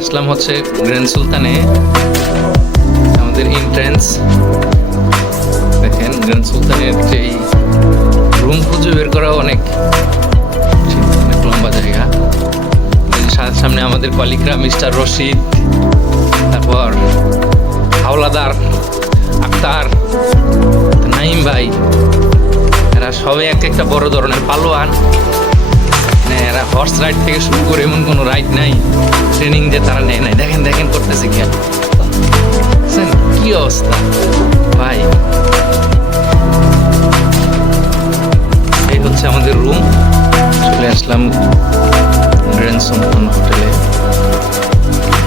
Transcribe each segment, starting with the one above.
আসলাম হচ্ছে গ্র্যান্ড সুলতানে, আমাদের এন্ট্রান্স। দেখেন গ্র্যান্ড সুলতানের যেই রুম খুঁজে বের করা অনেক লম্বা জায়গা। সামনে আমাদের কলিগরা মিস্টার রশিদ, তারপর হাওলাদার, আক্তার, নাইম ভাই, এরা সবে এক একটা বড় ধরনের পালোয়ান। এরা হর্স রাইড থেকে শুরু করে এমন কোনো রাইড নাই ট্রেনিং যে তারা নেয় নাই। দেখেন দেখেন করতেছে কি অবস্থা ভাই। এই হচ্ছে আমাদের রুম। চলে আসলাম গ্র্যান্ড সুলতান হোটেলে।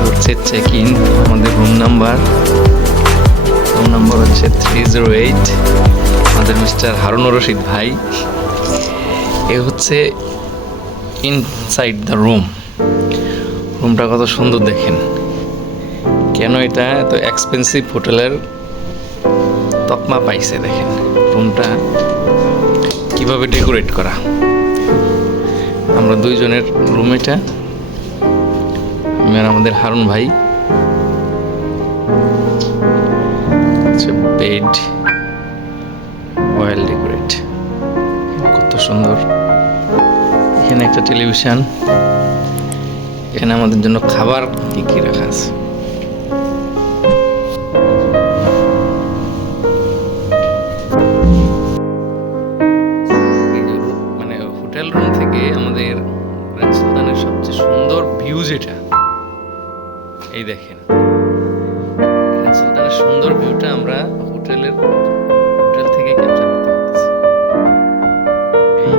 হচ্ছে চেক ইন। আমাদের রুম নাম্বার হচ্ছে 308। আমাদের মিস্টার হারুনুর রশিদ ভাই। এ হচ্ছে ইনসাইড দ্য রুম। রুমটা কত সুন্দর দেখেন। কেন এটা এত এক্সপেন্সিভ হোটেলের তকমা পাইছে দেখেন রুমটা কিভাবে ডেকোরেট করা। আমরা দুইজনের রুম এটা, আমি আর আমাদের হারুন ভাই। বেড ওয়েল ডেকোরেট, কত সুন্দর। এখানে একটা টেলিভিশন, এখানে আমাদের জন্য খাবার কি কি রাখা আছে। মানে হোটেল রুম থেকে আমাদের গ্র্যান্ড সুলতানের সবচেয়ে সুন্দর ভিউ যেটা, এই দেখেন গ্র্যান্ড সুলতানের সুন্দর ভিউটা আমরা হোটেল থেকে ক্যাপচার করতে পারতেছি। এই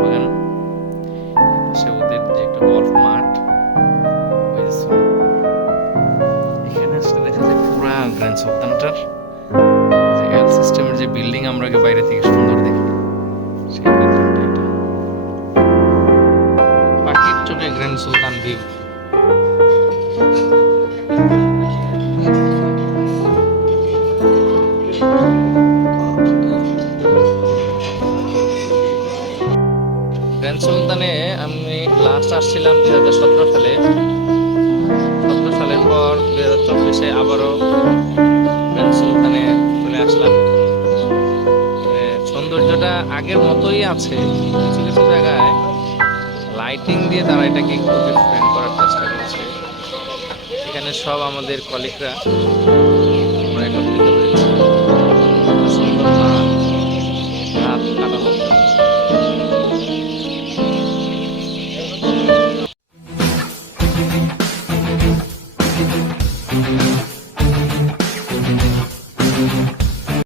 বাগান, পাশে ওদের যে একটা গল্ফ মাঠ, এখানে আসলে দেখা যায় পুরা গ্র্যান্ড সুলতানটার যে এল সিস্টেমের যে বিল্ডিং আমরা বাইরে থেকে সুন্দর দেখি, সেই বিল্ডিংটা এটা। পাখির চোখে গ্র্যান্ড সুলতান ভিউ। গ্র্যান্ড সুলতানে আমি লাস্ট আসছিলাম 2017 সালে। 17 সালের পর 2024-এ আবারও গ্র্যান্ড সুলতানে চলে আসলাম। সৌন্দর্যটা আগের মতোই আছে, কিছু কিছু জায়গায় লাইটিং দিয়ে তারা এটাকে একটু ডিফারেন্ট করার চেষ্টা করেছে। এখানে সব আমাদের কলিগরা